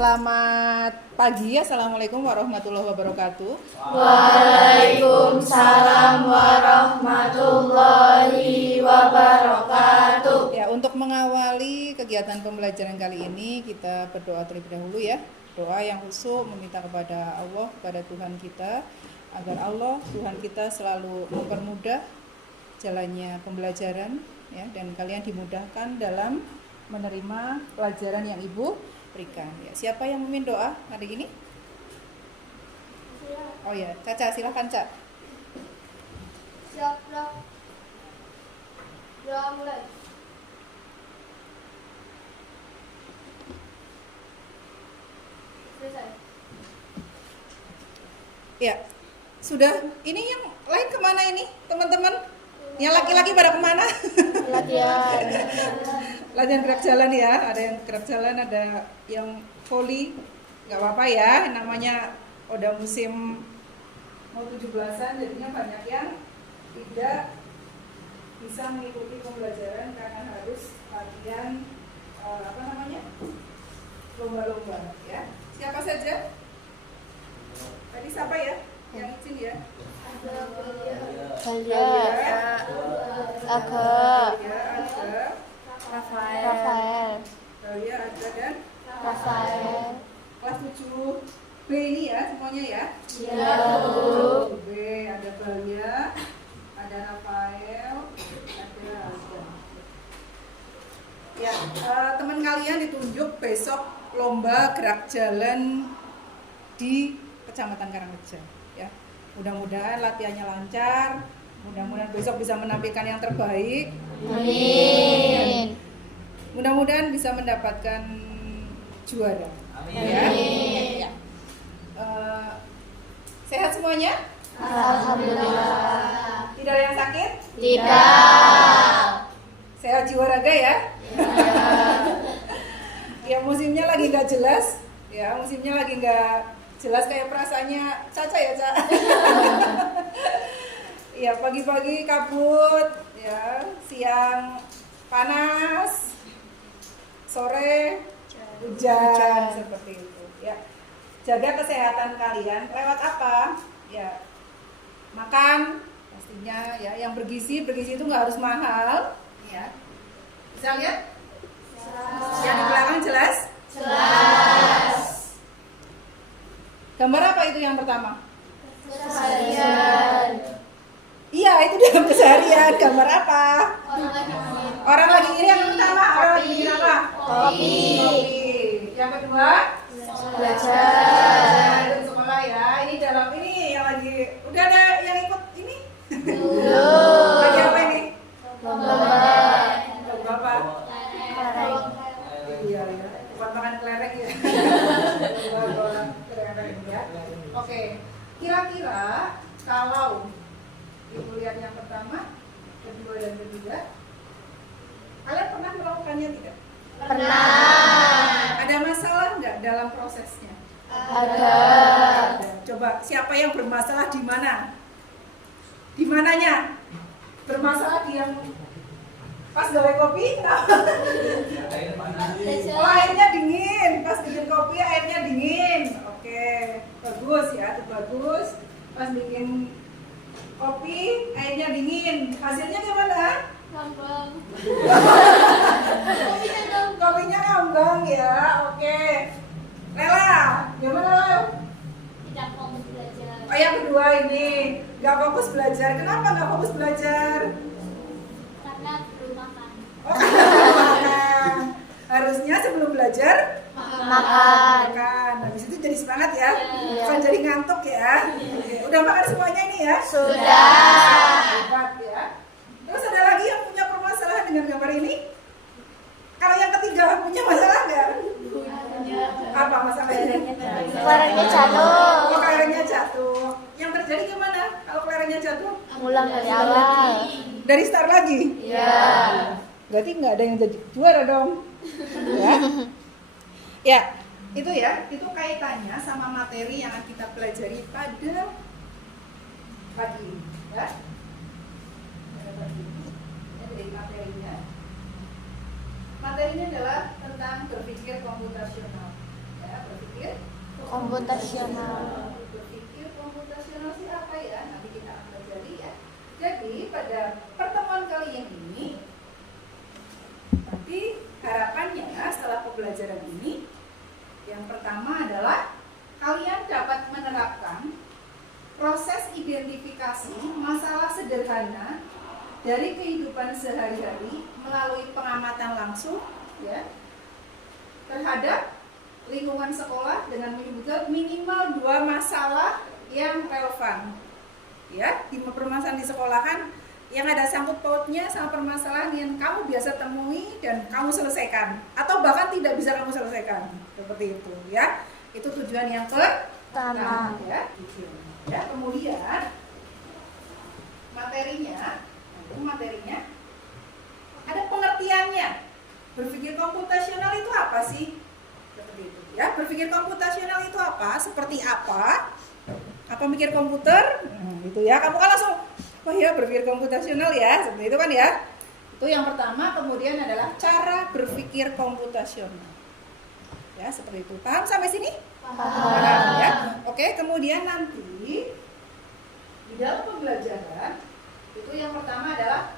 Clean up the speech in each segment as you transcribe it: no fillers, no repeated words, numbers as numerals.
Selamat pagi, Assalamualaikum warahmatullahi wabarakatuh. Waalaikumsalam warahmatullahi wabarakatuh. Ya, untuk mengawali kegiatan pembelajaran kali ini, kita berdoa terlebih dahulu ya. Doa yang khusus meminta kepada Allah, kepada Tuhan kita, agar Allah, Tuhan kita selalu mempermudah jalannya pembelajaran ya, dan kalian dimudahkan dalam menerima pelajaran yang Ibu berikan. Ya, siapa yang memimpin doa hari ini? Oh ya, Caca, silakan Cak. Siap, doa mulai. Selesai. Ya, sudah. Ini yang lain kemana ini, teman-teman? Yang laki-laki pada kemana? Latihan gerak jalan ya. Ada yang gerak jalan, ada yang voli. Gak apa-apa ya, namanya udah musim mau 17-an, jadinya banyak yang tidak bisa mengikuti pembelajaran karena harus latihan lomba-lomba ya. Siapa saja? Tadi siapa ya? Yang izin ya? Aga, Rafael, Dahlia, Aga, dan Rafael. kelas 7B ini ya semuanya ya? Iya, Bu. 7B, ada Dahlia, ada Rafael, ada Aga. Ya, teman kalian ditunjuk besok lomba gerak jalan di Kecamatan Karangreja ya. Mudah-mudahan latihannya lancar, mudah-mudahan besok bisa menampilkan yang terbaik. Amin. Mudah-mudahan bisa mendapatkan juara. Amin. Ya. Sehat semuanya? Alhamdulillah. Tidak ada yang sakit? Tidak. Sehat jiwa raga ya? Ya, musimnya lagi nggak jelas. Ya, musimnya lagi nggak jelas kayak perasaannya Caca ya, Ca. Ya, pagi-pagi kabut, ya, siang panas, sore hujan seperti itu. Ya, jaga kesehatan kalian. Lewat apa? Ya, makan pastinya ya, yang bergizi itu nggak harus mahal. Ya, bisa lihat? Yang di belakang jelas? Jelas. Gambar apa itu yang pertama? Keseharian. Iya, itu dalam keseharian. Gambar apa? Orang lagi ini yang pertama, orang lagi ini apa? Kopi. Yang kedua? Belajar. Itu sekolah ya. Ini dalam ini yang lagi udah ada yang ikut ini? Belum. Lagi apa ini? Lomba. Lomba apa? Iya ya. Bukan makan kelereng ya. Lomba kelereng ya. Oke. Kira-kira kalau Ibu lihat yang pertama, kedua dan ketiga, kalian pernah melakukannya tidak? Pernah. Ada masalah nggak dalam prosesnya? Ada. Coba siapa yang bermasalah di mana? Di mananya? Bermasalah di yang pas gawe kopi? Oh, airnya dingin. Pas bikin kopi airnya dingin. Oke, bagus ya, itu bagus. Pas bikin kopi airnya dingin. Hasilnya gimana? Ngambang. Kopinya ngambang ya. Oke. Lela, gimana Lela? Tidak fokus belajar. Oh, yang kedua ini nggak fokus belajar. Kenapa nggak fokus belajar? Karena belum makan. Oh, makan. Harusnya sebelum belajar Makan. Habis itu jadi semangat ya. Iya. Bukan jadi ngantuk ya. Oke. Udah makan semuanya ini ya? Sudah. Hebat ya. Terus ada lagi yang punya permasalahan dengan gambar ini? Kalau yang ketiga punya masalah nggak? Apa masalahnya? Kelerengnya jatuh. Oh, kelerengnya jatuh. Yang terjadi gimana kalau kelerengnya jatuh? Ngulang dari awal. Dari start lagi? Iya. Berarti nggak ada yang jadi juara dong. Ya. Ya, itu ya, itu kaitannya sama materi yang akan kita pelajari pada pagi ini, ya. Pada pagi ini. Jadi materinya. Materinya adalah tentang berpikir komputasional. Ya, berpikir Komputasional. Berpikir komputasional sih apa ya? Nanti kita akan pelajari ya. Jadi pada pertemuan kali ini, nanti harapannya setelah pembelajaran ini, yang pertama adalah kalian dapat menerapkan proses identifikasi masalah sederhana dari kehidupan sehari-hari melalui pengamatan langsung ya terhadap lingkungan sekolah dengan menyebutkan minimal 2 masalah yang relevan ya di permasalahan di sekolahan yang ada sangkut pautnya sama permasalahan yang kamu biasa temui dan kamu selesaikan atau bahkan tidak bisa kamu selesaikan seperti itu ya. Itu tujuan yang pertama ya. Kemudian materinya ada pengertiannya. Berpikir komputasional itu apa sih? Seperti itu ya. Berpikir komputasional itu apa? Seperti apa? Apa mikir komputer? Gitu ya. Kamu kan langsung oh ya berpikir komputasional ya, seperti itu kan ya. Itu yang pertama. Kemudian adalah cara berpikir komputasional. Ya, seperti itu. Paham sampai sini? Paham ya. Oke, kemudian nanti di dalam pembelajaran itu yang pertama adalah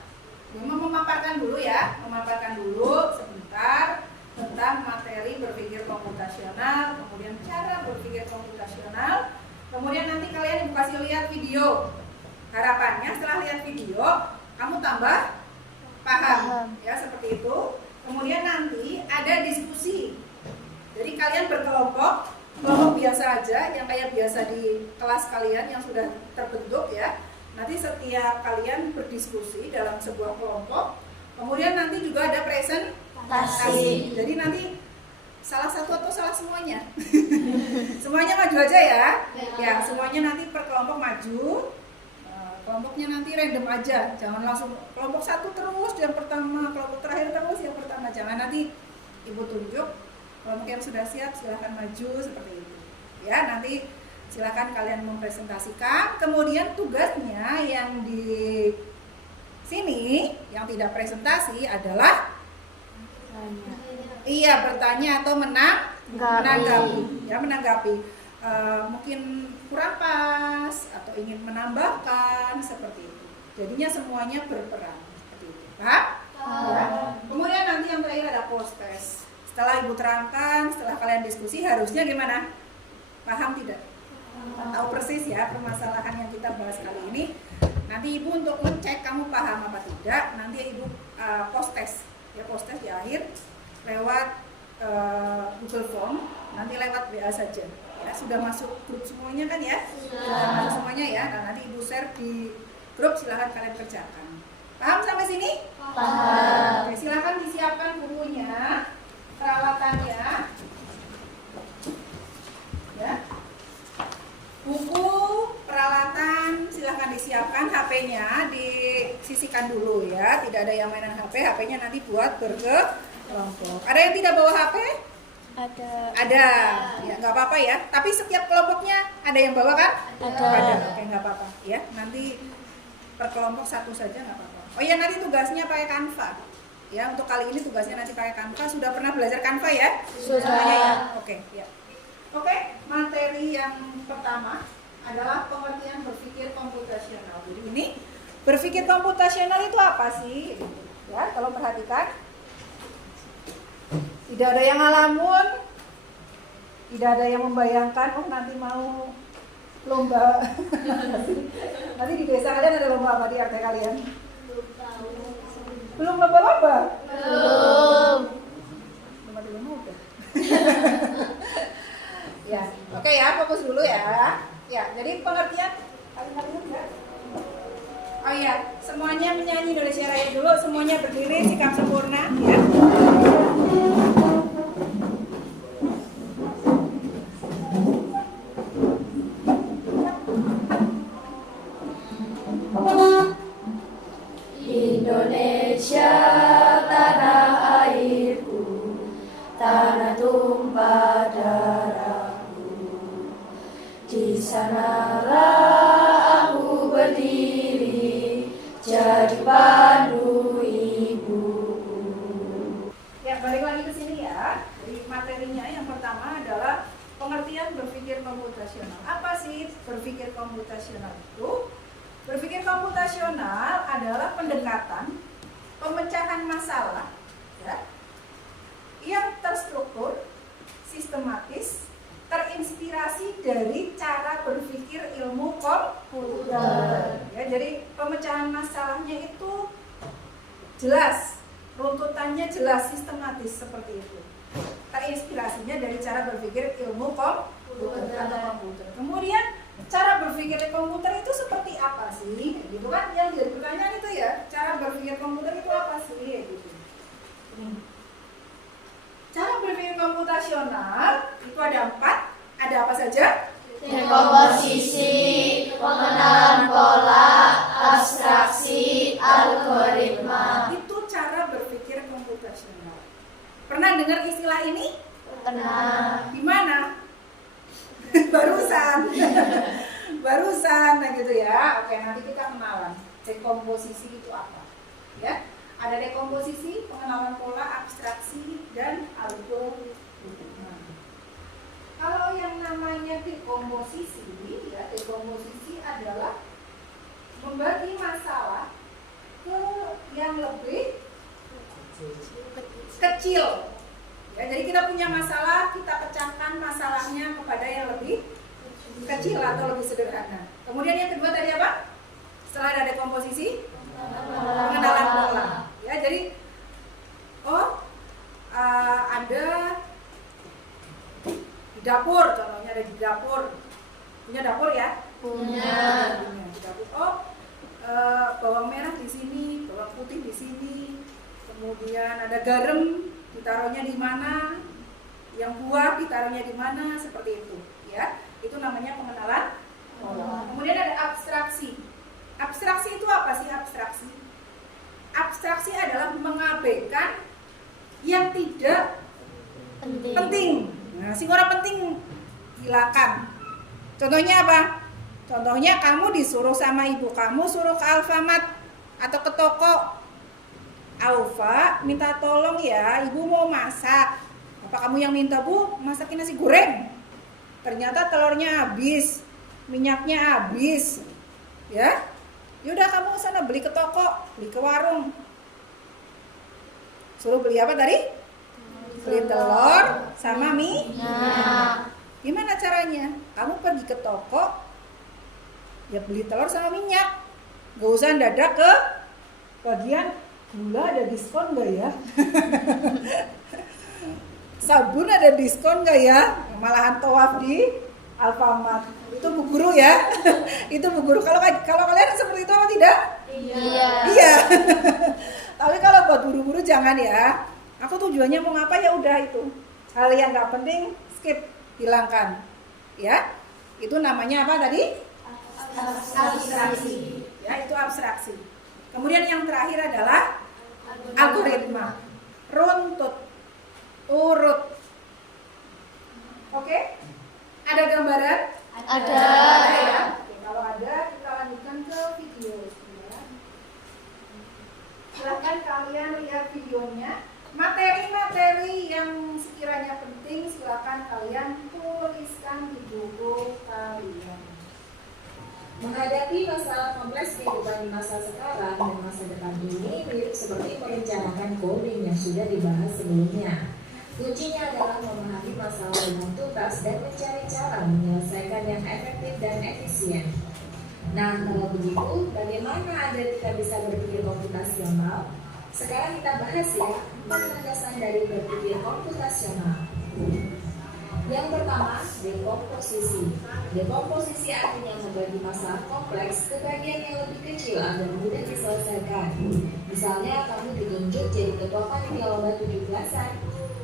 memaparkan dulu ya, memaparkan dulu sebentar tentang materi berpikir komputasional, kemudian cara berpikir komputasional. Kemudian nanti kalian ibu kasih lihat video. Harapannya setelah lihat video kamu tambah paham ya seperti itu. Kemudian nanti ada diskusi. Jadi kalian berkelompok, kelompok biasa aja yang kayak biasa di kelas kalian yang sudah terbentuk ya. Nanti setiap kalian berdiskusi dalam sebuah kelompok. Kemudian nanti juga ada presentasi. Jadi nanti salah satu atau salah semuanya. Semuanya maju aja ya. Ya, semuanya nanti per kelompok maju. Kelompoknya nanti random aja. Jangan langsung kelompok satu terus yang pertama, kelompok terakhir terus yang pertama. Jangan nanti ibu tunjuk. Kelompok yang sudah siap silahkan maju seperti itu. Ya, nanti silakan kalian mempresentasikan. Kemudian tugasnya yang di sini yang tidak presentasi adalah bertanya atau menanggapi. Ya, menanggapi. Mungkin kurang pas atau ingin menambahkan seperti itu. Jadinya semuanya berperan seperti itu. Paham? Ya. Kemudian nanti yang terakhir ada post test. Setelah ibu terangkan, setelah kalian diskusi harusnya gimana? Paham tidak? Tahu persis ya permasalahan yang kita bahas kali ini. Nanti ibu untuk ngecek kamu paham apa tidak, nanti ibu post test. Ya post test di akhir lewat Google Form, nanti lewat WA saja. Ya, sudah masuk grup semuanya kan ya? Sudah masuk semuanya ya. Nah, nanti ibu share di grup, silahkan kalian kerjakan. Paham sampai sini? Paham. Oke, silahkan disiapkan bukunya. Peralatannya ya. Buku peralatan silahkan disiapkan, HP-nya disisihkan dulu ya, tidak ada yang mainan HP, HP-nya nanti buat berkelompok. Ada yang tidak bawa HP? Ada ya, nggak apa-apa ya, tapi setiap kelompoknya ada yang bawa kan? Ada. Oke, nggak apa-apa ya, nanti per kelompok satu saja nggak apa-apa. Oh iya, nanti tugasnya pakai Canva. Ya, untuk kali ini tugasnya nanti pakai Canva. Sudah pernah belajar Canva ya? Sudah ya. Oke, ya. Oke, materi yang pertama adalah pengertian berpikir komputasional. Jadi ini berpikir komputasional itu apa sih? Ya, kalau perhatikan tidak ada yang ngalamun, tidak ada yang membayangkan oh nanti mau lomba. Nanti di desa kalian ada lomba apa di RT kalian? Belum lomba-lomba? Belum. Lomba udah. Ya, oke ya, fokus dulu ya. Ya, jadi pengertian oh iya, semuanya menyanyi Indonesia Raya dulu, semuanya berdiri sikap sempurna ya. Indonesia tanah airku, tanah tumpah darahku. Di sanalah aku berdiri, jadi pandu ibuku. komputasional. Apa sih berpikir komputasional itu? Berpikir komputasional adalah pendekatan pemecahan masalah ya, yang terstruktur, sistematis, terinspirasi dari cara berpikir ilmu komputer. Ya, jadi pemecahan masalahnya itu jelas, runtutannya jelas, sistematis seperti itu. Terinspirasinya dari cara berpikir ilmu komputer atau komputer. Kemudian cara berpikir komputer itu seperti apa sih? Gitu kan? Yang jadi pertanyaan itu ya, cara berpikir komputer itu apa sih? Gitu. Cara berpikir komputasional itu ada 4. Ada apa saja? Dekomposisi, pengenalan pola, abstraksi, algoritma. Itu cara berpikir komputasional. Pernah dengar istilah ini? Pernah. Di mana? Barusan, nah gitu ya. Oke, nanti kita kenalan. Dekomposisi itu apa? Ya, ada dekomposisi, pengenalan pola, abstraksi, dan algoritma. Kalau yang namanya dekomposisi, ya, dekomposisi adalah membagi masalah ke yang lebih kecil. Ya, jadi kita punya masalah, kita pecahkan masalahnya kepada yang lebih kecil atau lebih sederhana. Kemudian yang kedua tadi apa? Setelah ada dekomposisi, pengenalan pola. Ya, jadi ada di dapur, contohnya ada di dapur. Punya dapur ya? Punya. Di dapur. Bawang merah di sini, bawang putih di sini. Kemudian ada garam, ditaruhnya di mana? Yang buah ditaruhnya di mana? Seperti itu, ya. Itu namanya pengenalan pola. Kemudian ada abstraksi. Abstraksi itu apa sih abstraksi? Abstraksi adalah mengabaikan yang tidak penting. Nah, sing ora penting hilangkan. Contohnya apa? Contohnya kamu disuruh sama ibu kamu suruh ke Alfamart atau ke toko. Alfa, minta tolong ya, ibu mau masak. Apa kamu yang minta, Bu? Masakin nasi goreng. Ternyata telurnya habis, minyaknya habis. Ya? Yaudah kamu sana beli ke toko, beli ke warung. Suruh beli apa tadi? Beli telur sama minyak. Gimana caranya? Kamu pergi ke toko, ya beli telur sama minyak. Gak usah dadak ke bagian gula ada diskon gak ya? Sabun ada diskon gak ya? Malahan tawaf di Alfamart. Itu Bu Guru ya. Itu Bu Guru. Kalau kalian seperti itu apa tidak? Iya. Tapi kalau buat buru-buru jangan ya. Aku tujuannya mau ngapa ya udah itu. Hal yang nggak penting skip, hilangkan. Ya. Itu namanya apa tadi? Abstraksi. Ya, itu abstraksi. Kemudian yang terakhir adalah algoritma. Runtut, urut. Oke? Ada gambaran? Ada. Ya. Oke, kalau ada kita lanjutkan ke video. Ya. Silahkan kalian lihat videonya. Materi-materi yang sekiranya penting silahkan kalian tuliskan di buku kalian. Menghadapi masalah kompleks kehidupan di masa sekarang dan masa depan ini mirip seperti merencanakan coding yang sudah dibahas sebelumnya. Kuncinya adalah memahami masalah dengan tuntas dan mencari cara menyelesaikan yang efektif dan efisien. Nah, kalau begitu, bagaimana agar kita bisa berpikir komputasional? Sekarang kita bahas ya, landasan dari berpikir komputasional. Yang pertama, dekomposisi. Dekomposisi artinya membagi masalah kompleks ke bagian yang lebih kecil agar mudah diselesaikan. Misalnya, kamu ditunjuk jadi ketua panitia lomba 17-an.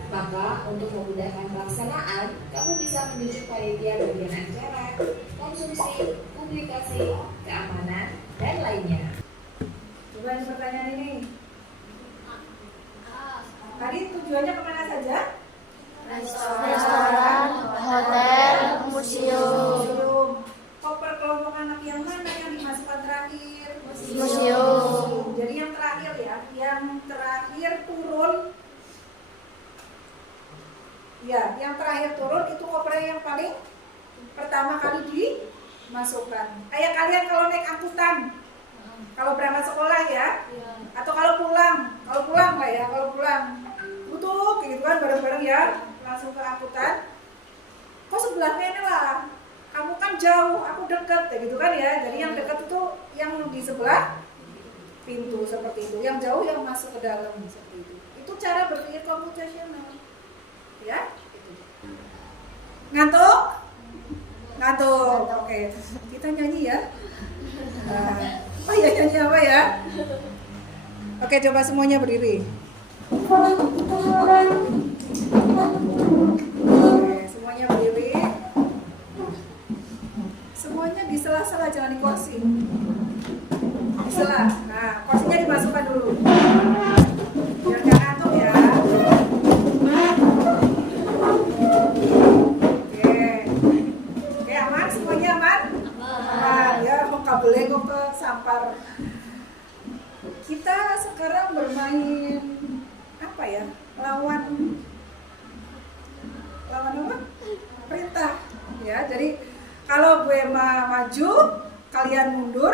Maka, untuk memudahkan pelaksanaan, kamu bisa menunjuk panitia bagian acara, konsumsi, publikasi, keamanan, dan lainnya. Coba yang pertanyaan ini. Tadi tujuannya kemana saja? Restoran, hotel, museum. Kok per kelompok anak yang mana yang dimasukkan terakhir? Museum. Jadi yang terakhir ya, yang terakhir turun. Ya, yang terakhir turun itu kopernya yang paling pertama kali dimasukkan. Kayak kalian kalau naik angkutan, kalau berangkat sekolah ya, atau kalau pulang lah ya, kalau pulang butuh gitu kan bareng-bareng ya, langsung ke angkutan. Kok sebelahnya ini lah, kamu kan jauh, aku deket ya gitu kan ya. Jadi yang dekat itu yang di sebelah pintu seperti itu, yang jauh yang masuk ke dalam seperti itu. Itu cara berpikir komputasional, ya. Gitu. Ngantuk? Ngantuk. Oke, kita nyanyi ya. Oh iya, nyanyi apa ya? Oke, coba semuanya berdiri. Oke, semuanya berdiri. Semuanya di sela-sela, jangan di kursi. Di sela. Nah, kursinya dimasukkan dulu. Biar nggak ngantuk ya. Oke, aman? Semuanya aman? Aman. Ya, mau kabelnya kok ke sampar. Kita sekarang bermain apa ya? Lawan apa? Perintah. Ya, jadi kalau Bu Emma maju, kalian mundur.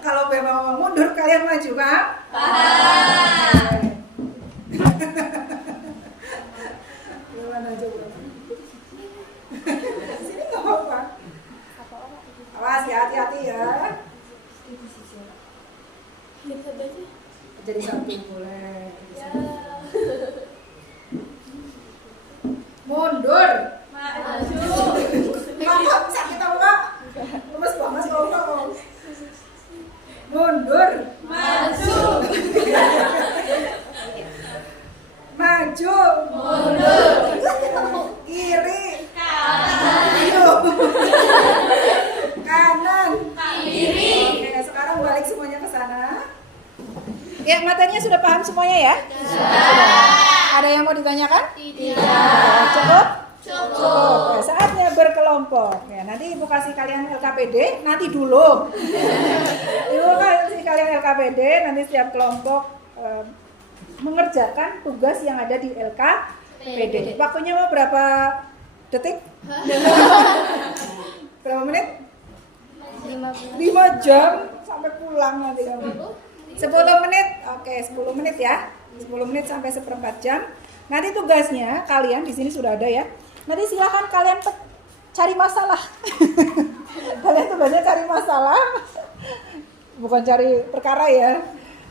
Kalau Bu Emma mau mundur, kalian maju, Pak? Paham. Gimana coba? Sini nggak apa-apa. Awas ya, hati-hati ya. Jadi satu boleh. Mundur. Maju. Mama sakit tau Pak? Lemes banget kalau mundur. Maju. Maju. Mundur. Kiri. Kanan. Kanan. Kiri. Oke, sekarang balik semuanya ke sana. Ya, materinya sudah paham semuanya ya? Sudah. Ada yang mau ditanyakan? Tidak. Cukup? Cukup. Ya, saatnya berkelompok. Ya, nanti Ibu kasih kalian LKPD, nanti dulu. Ibu kasih kalian LKPD, nanti setiap kelompok mengerjakan tugas yang ada di LKPD. Waktunya mau berapa detik? Berapa menit? 5 jam sampai pulang nanti kamu. 10 menit, oke 10 menit ya, 10 menit sampai 1/4 jam. Nanti tugasnya kalian di sini sudah ada ya. Nanti silakan kalian cari masalah. Kalian tugasnya cari masalah, bukan cari perkara ya.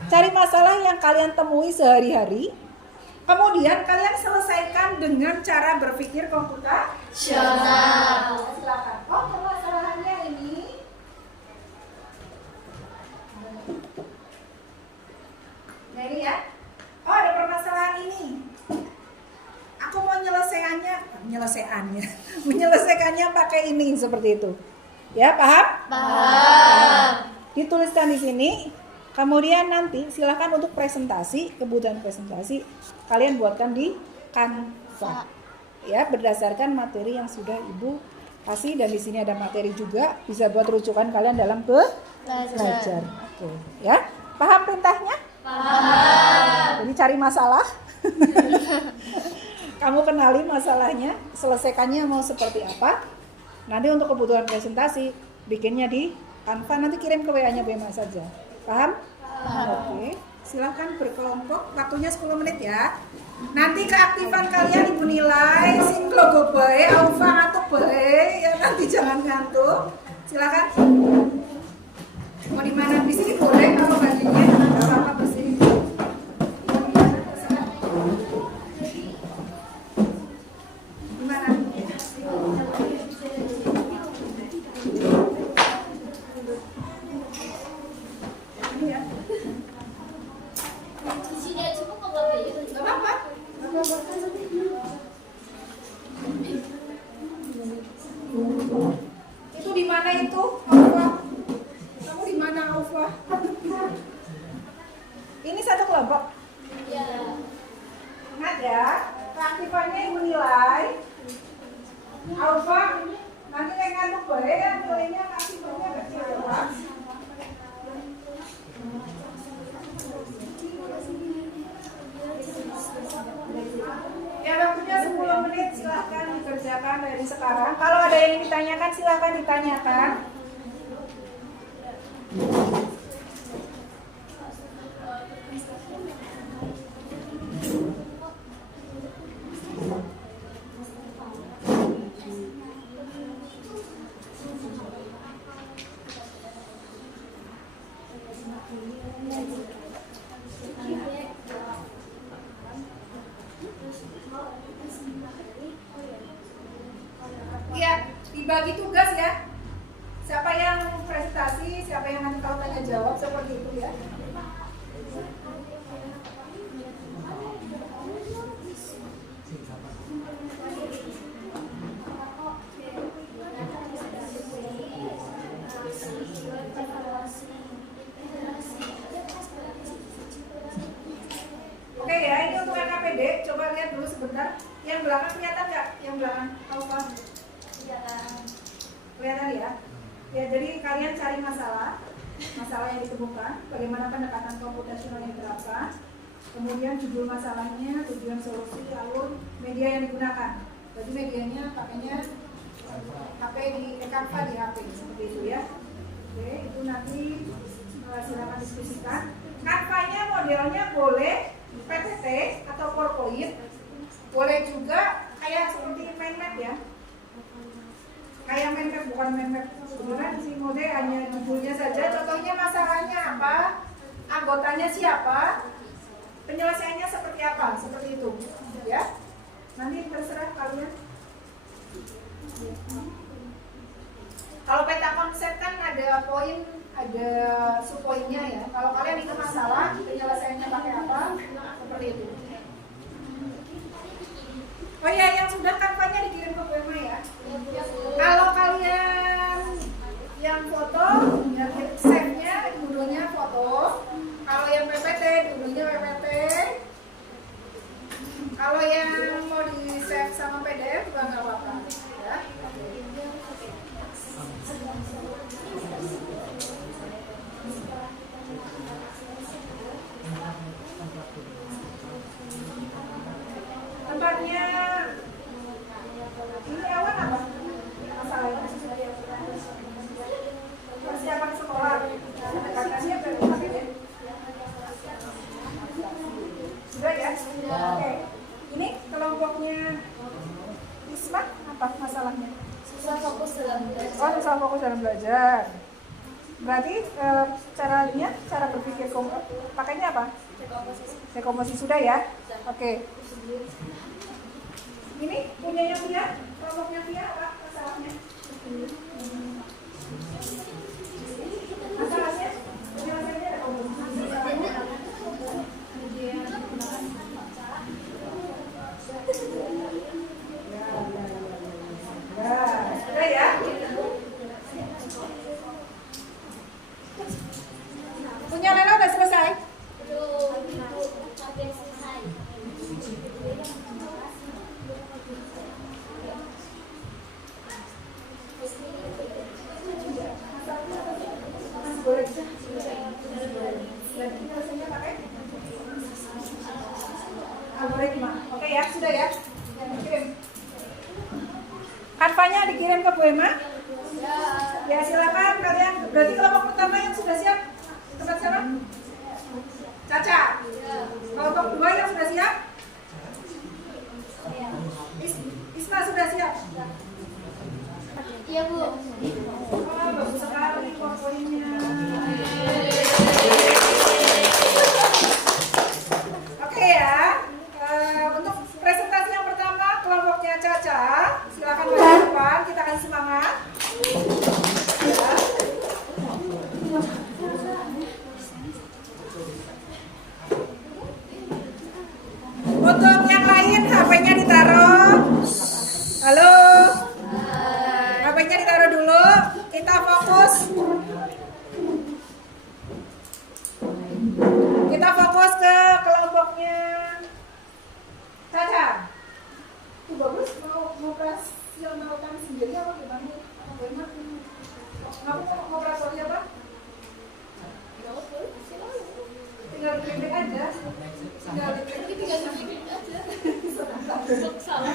Cari masalah yang kalian temui sehari-hari. Kemudian kalian selesaikan dengan cara berpikir komputasional. Silakan. Oh, permasalahannya ini. Nah ini ya. Oh, ada permasalahan ini. Aku mau menyelesaikannya pakai ini seperti itu. Ya, paham? Paham. Dituliskan di sini. Kemudian nanti silakan untuk presentasi, kebutuhan presentasi kalian buatkan di Canva. Ya, berdasarkan materi yang sudah Ibu kasih, dan di sini ada materi juga bisa buat rujukan kalian dalam belajar. Oke, ya. Paham perintahnya? Paham. Jadi cari masalah. Kamu kenali masalahnya, selesaikannya mau seperti apa. Nanti untuk kebutuhan presentasi bikinnya di Canva, nanti kirim ke WA-nya Bema saja. Paham? Paham. Oke, silakan berkelompok. Waktunya 10 menit ya. Nanti keaktifan kalian Ibu nilai sing logo bae, alfa atau bae ya, nanti jangan ngantuk. Silakan. Mau di mana? Di sini boleh kalau bajunya enggak apa-apa bersini. Itu di mana itu? Alfa? Kamu di mana Alfa? Ini satu kelompok. Ya. Ingat ya, keaktifannya Ibu nilai. Alfa, nanti yang ngantuk boleh kan nilainya keaktifannya kecil ya Pak. Ya kan dari sekarang. Kalau ada yang ditanyakan silakan ditanyakan. Iya, dibagi tugas ya. Siapa yang presentasi, siapa yang nanti kalau tanya jawab seperti itu ya. Oke ya, ini untuk LKPD. Coba lihat dulu sebentar. Yang belakang kelihatan nggak? Yang belakang, apa? Kelihatan ya? Ya, jadi kalian cari masalah yang ditemukan, bagaimana pendekatan komputasional yang diterapkan, kemudian judul masalahnya, tujuan solusi, lalu media yang digunakan. Jadi medianya pakainya HP di Canva di HP seperti itu ya. Oke, itu nanti silakan diskusikan. Canva-nya modelnya boleh PPT atau PowerPoint, boleh juga kayak seperti mind map ya. Kayak mind map, bukan mind map. Sebenarnya si mode hanya judulnya saja. Contohnya masalahnya apa, anggotanya siapa, penyelesaiannya seperti apa, seperti itu, ya. Nanti terserah kalian. Kalau peta konsep kan ada poin, ada subpoinnya ya. Kalau kalian itu masalah, penyelesaiannya pakai apa, seperti itu. Oh ya, yang sudah kampanye dikirim ke BMA ya. Kalau kalian yang foto, ya save-nya judulnya foto. Kalau yang PPT, judulnya PPT. Kalau yang mau di save sama PDF juga nggak apa-apa. Ya. Tempatnya ini awan apa? Masalahnya persiapan sekolah. Katanya berapa? Sudah ya? Oke. Ini kelompoknya Isma apa masalahnya? Susah fokus dalam belajar. Oh, susah fokus dalam belajar. Berarti caranya, cara berpikir pakainya apa? Dekomposisi sudah ya? Oke. Ini punyanya Pia, kelompoknya Pia apa masalahnya? Masalahnya? Penyelesaiannya ada sudah ya? Punya Lela udah selesai? Algoritma. Oke ya, sudah ya? Dikirim. Kanvanya dikirim ke Bu Emma? Ya silakan kalian. Berarti kelompok pertama yang sudah siap? Tempat siapa? Caca. Kelompok dua yang sudah siap? Isma sudah siap? Iya Bu. Oh, bagus sekali poin-poinnya. Oke ya. Untuk presentasi yang pertama kelompoknya Caca, silakan maju ke depan, kita kasih semangat. Ya. Untuk yang lain HP-nya ditaruh. Halo. HP-nya ditaruh dulu. Kita fokus. Kita fokus ke kelompoknya Caca. Itu bagus mau operasionalkan sendiri apa gimana? Kamu mau operasional apa? Tinggal diklik aja. Tinggal diklik aja. Salah.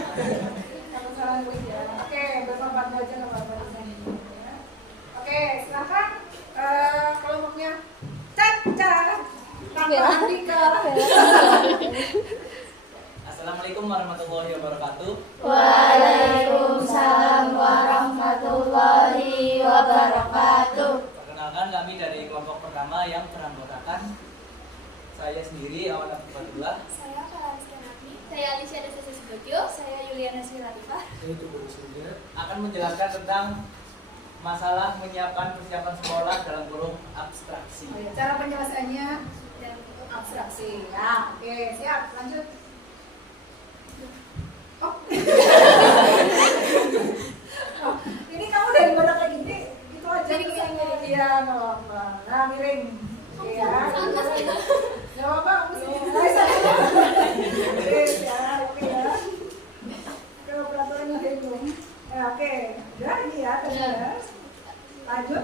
Alhamdulillah. Saya Farhanisa Nabi. Saya Alicia Desa Subagio. Saya Yuliana Siralifah. Saya Tugu Surya akan menjelaskan tentang masalah menyiapkan persiapan sekolah dalam kurung abstraksi. Oh ya, cara penyelesaiannya dan abstraksi. Ya, oke, siap. Lanjut. Oh. Oh, ini kamu dari mana kayak gini? Itu aja misalnya dia nggak apa-apa. Nah, miring. Ya, nggak apa-apa. Oke, ya, oke ya. Kalau peraturannya dihitung. Ya, oke. Udah ini ya, ya. Lanjut.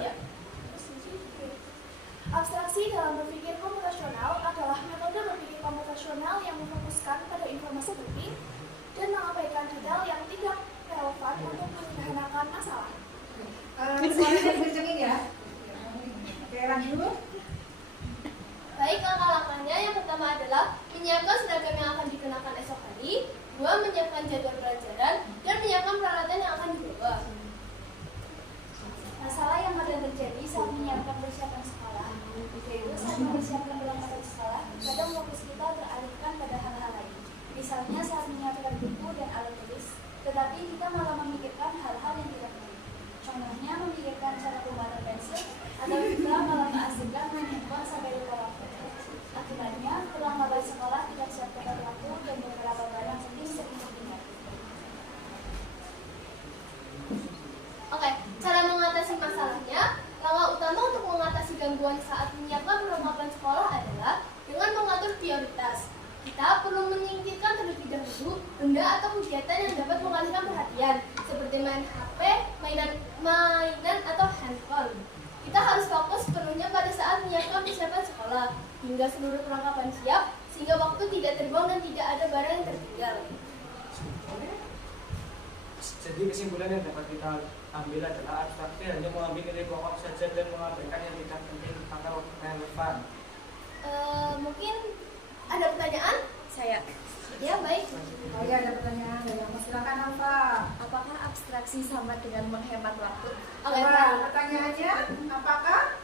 Abstraksi dalam berpikir komputasional adalah metode berpikir komputasional yang memfokuskan pada informasi penting dan mengabaikan detail yang tidak relevan untuk menyederhanakan masalah. Suaranya dikencengin ya. Oke, lanjut. Baik, langkah-langkahnya yang pertama adalah menyiapkan seragam yang akan dikenakan esok hari, 2. Menyiapkan jadwal pelajaran, dan menyiapkan peralatan yang akan dibawa. Masalah yang ada terjadi saat menyiapkan persiapan sekolah, yaitu saat mempersiapkan perlengkapan sekolah, kadang fokus kita teralihkan pada hal-hal lain. Misalnya saat menyiapkan buku dan alat tulis, tetapi kita malah memikirkan hal-hal yang tidak penting. Contohnya memikirkan cara pembuatan pensil, atau kita malah keasikan main handphone sampai lupa waktu. Akibatnya, perlengkapan sekolah tidak siap tepat waktu dan beberapa barang penting sering tertinggal. Oke, cara mengatasi masalahnya. Langkah utama untuk mengatasi gangguan saat menyiapkan perlengkapan sekolah adalah dengan mengatur prioritas. Kita perlu menyingkirkan terlebih dahulu benda atau kegiatan yang dapat mengalihkan perhatian, seperti main HP, mainan atau handphone. Kita harus fokus sepenuhnya pada saat menyiapkan persiapan sekolah, hingga seluruh perlengkapan siap, sehingga waktu tidak terbuang dan tidak ada barang yang tertinggal. Jadi kesimpulan yang dapat kita ambil adalah abstraksi hanya mengambil nilai pokok saja dan mengabaikan yang tidak penting atau relevan. Mungkin ada pertanyaan? Saya. Ya, baik. Oh ya, ada pertanyaan dari yang silakan Alfa. Apakah abstraksi sama dengan menghemat waktu? Oke, Coba pertanyaannya, apakah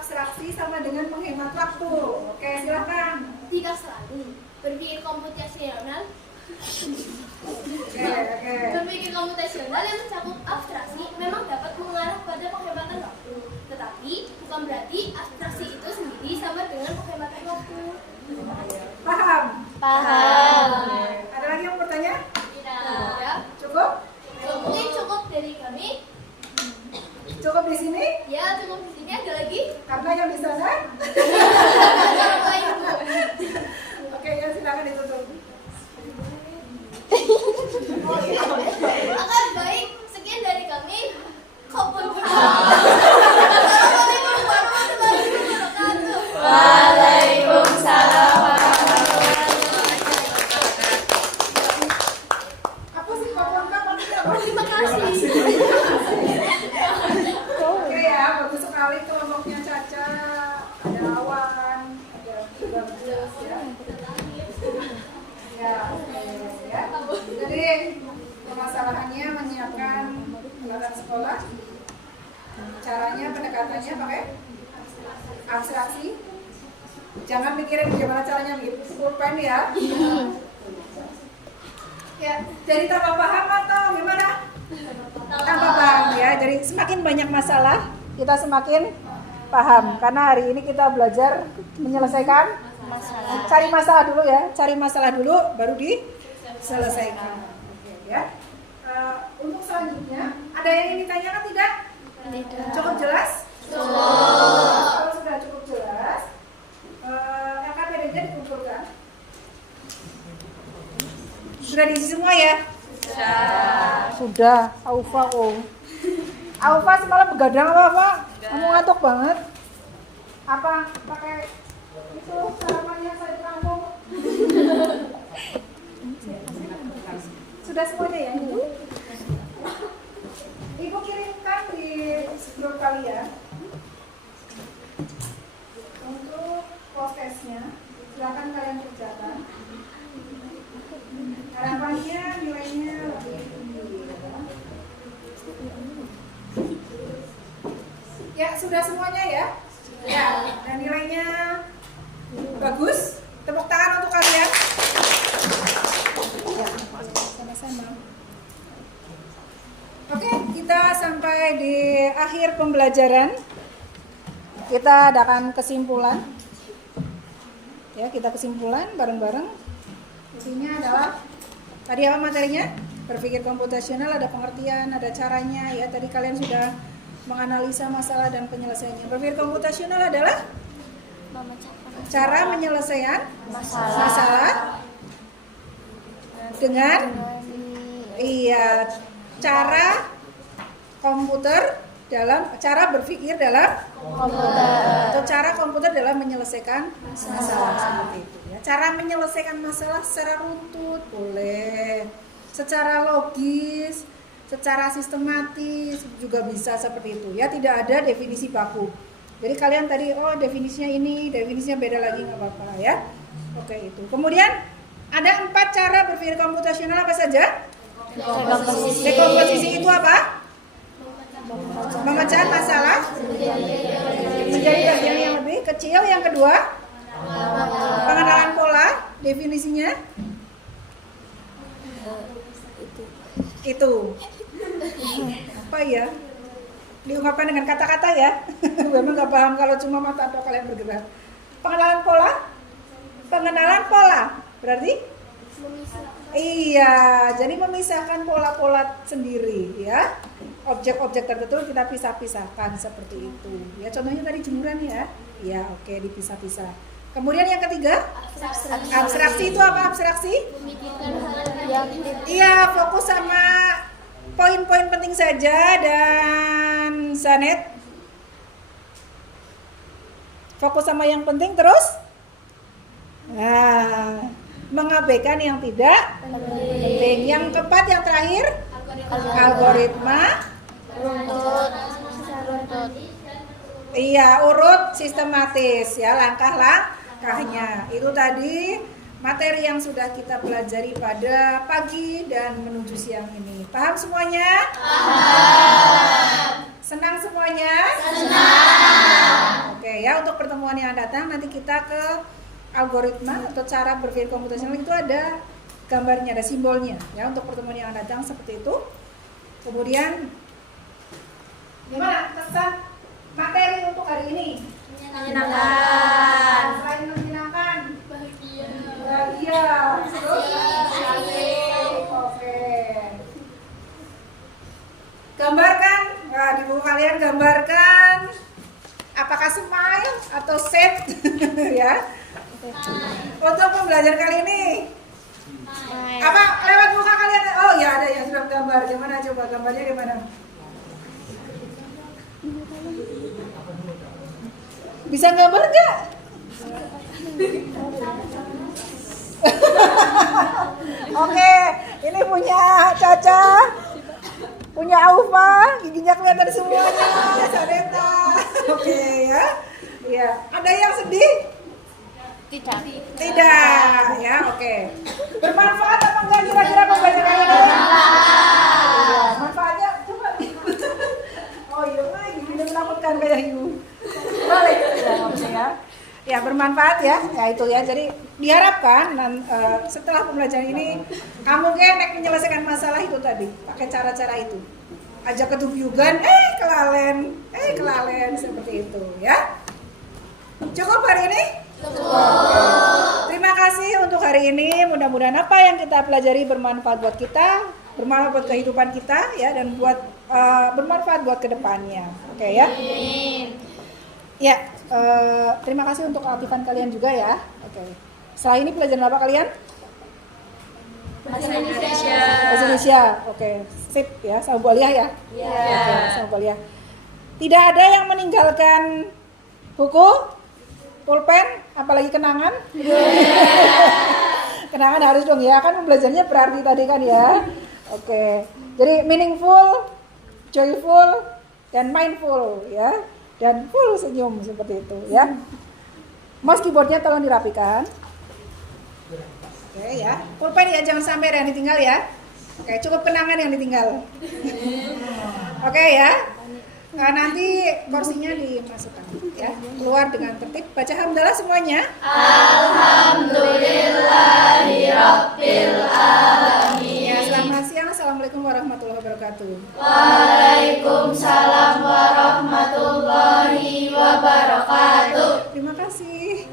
abstraksi sama dengan menghemat waktu? Oke, silakan. tidak selalu. Berpikir komputasional Oke. Berpikir komputasional yang mencakup abstraksi memang dapat mengarah pada penghematan waktu. Tetapi bukan berarti abstraksi itu sendiri sama dengan penghematan waktu. Paham? Paham. Ada lagi yang bertanya? Ya. Cukup? Mungkin cukup dari kami. Cukup di sini? Ya, cukup di sini. Ada lagi? Karena yang di sana? Bapak Ibu. Oke, ya silakan ditutup. Oke, baik. Sekian dari kami. Kopun. Waalaikumsalam. Apa sih Pak Terima kasih. Oke ya, bagus sekali kelompoknya Caca. Ada Awan, ada Bagus ya. Ya, oke ya. Jadi permasalahannya menyiapkan peralatan sekolah. Caranya pendekatannya pakai abstraksi. Jangan mikirin bagaimana caranya bikin pulpen ya. Ya, jadi tambah paham atau gimana? Tambah paham ya. Jadi semakin banyak masalah, kita semakin paham. Karena hari ini kita belajar menyelesaikan masalah. Cari masalah dulu ya. Cari masalah dulu, baru diselesaikan. Oke, ya. Untuk selanjutnya, ada yang ingin ditanyakan tidak? Cukup jelas? Kalau sudah cukup jelas, LKPD-nya dikumpulkan. Sudah diisi semua ya? Sudah. Aufa oh. Aufa semalam begadang apa? Kamu ngantuk banget. Apa? Pakai itu sarapannya saya kamu. Sudah semuanya ya? Ibu kirimkan di grup kalian untuk proses-nya. Silakan kalian kerjakan. Harapannya nilainya lebih tinggi. Ya, sudah semuanya ya? Ya, dan nilainya bagus? akhir pembelajaran kita adakan kesimpulan. Ya, kita kesimpulan bareng-bareng. Intinya adalah tadi apa materinya? Berpikir komputasional, ada pengertian, ada caranya. Ya, tadi kalian sudah menganalisa masalah dan penyelesaiannya. Berpikir komputasional adalah cara menyelesaikan masalah dengan cara komputer dalam cara berpikir dalam komputer atau cara komputer dalam menyelesaikan masalah seperti itu ya. Cara menyelesaikan masalah secara runtut boleh, secara logis, secara sistematis juga bisa seperti itu ya, tidak ada definisi baku. Jadi kalian tadi definisinya ini, definisinya beda lagi nggak apa-apa ya. Oke itu. Kemudian ada 4 cara berpikir komputasional apa saja? Dekomposisi itu apa? Memecahan masalah menjadi bagian yang lebih kecil. Yang kedua, pengenalan pola. Definisinya itu apa ya? Diungkapkan dengan kata-kata ya. Memang nggak paham kalau cuma mata atau kalian bergerak. Pengenalan pola. Pengenalan pola berarti iya, jadi memisahkan pola-pola sendiri ya. Objek-objek tertentu kita pisah-pisahkan seperti itu. Ya, contohnya tadi jemuran ya. Ya, oke, dipisah-pisah. Kemudian yang ketiga, abstraksi itu apa abstraksi? Iya, fokus sama poin-poin penting saja. Dan Sanet fokus sama yang penting terus mengabaikan yang tidak penting. Yang keempat, yang terakhir, algoritma iya, urut sistematis ya, langkah-langkahnya. Itu tadi materi yang sudah kita pelajari pada pagi dan menuju siang ini. Paham semuanya? Paham. Senang semuanya? Senang. Oke ya, untuk pertemuan yang datang nanti kita ke algoritma atau cara berpikir komputasional, itu ada gambarnya, ada simbolnya ya, untuk pertemuan yang datang seperti itu. Kemudian gimana pesan materi untuk hari ini? Menyenangkan. Selain menyenangkan, bahagia. Terus oke. Gambarkan, di buku kalian gambarkan apakah smile atau sad ya. Untuk pembelajaran kali ini apa lewat muka kalian? Oh ya, ada yang sudah gambar. Gimana coba gambarnya gimana? Bisa gambar nggak? Oke, ini punya Caca, punya Aufa, giginya kelihatan semuanya. Sareta. Oke ya. Ya, ada yang sedih? Tidak ya, oke. Bermanfaat apa enggak kira-kira pembelajaran ini? Ya, manfaatnya coba. Oh iya, gini menakutkan kayak Yu. Balik ya, oke ya. Ya, bermanfaat ya. Ya itu ya. Jadi diharapkan setelah pembelajaran ini kamu menyelesaikan masalah itu tadi pakai cara-cara itu. Ajak ketubyugan, kelalen seperti itu ya. Cukup hari ini? Terima kasih untuk hari ini. Mudah-mudahan apa yang kita pelajari bermanfaat buat kita, bermanfaat buat kehidupan kita ya, dan bermanfaat buat kedepannya. Oke ya. Ya, terima kasih untuk keaktifan kalian juga ya. Oke. Setelah ini pelajaran apa kalian? Bahasa Indonesia. Oke, sip ya. Sama kuliah ya. Iya. Sama kuliah. Tidak ada yang meninggalkan buku, pulpen, apalagi kenangan. Kenangan harus dong ya, kan belajarnya berarti tadi kan ya. Oke. Jadi meaningful, joyful, dan mindful ya. Dan full senyum seperti itu ya. Mouse keyboardnya tolong dirapikan. Oke ya. Pulpen ya, jangan sampai ada yang ditinggal ya. Oke, cukup kenangan yang ditinggal. Oke ya. Nah, nanti kursinya dimasukkan ya, keluar dengan tertib. Baca hamdalah semuanya. Alhamdulillahirabbil alamin. Ya, selamat siang. Assalamualaikum. Assalamualaikum warahmatullahi wabarakatuh. Waalaikumsalam warahmatullahi wabarakatuh. Terima kasih.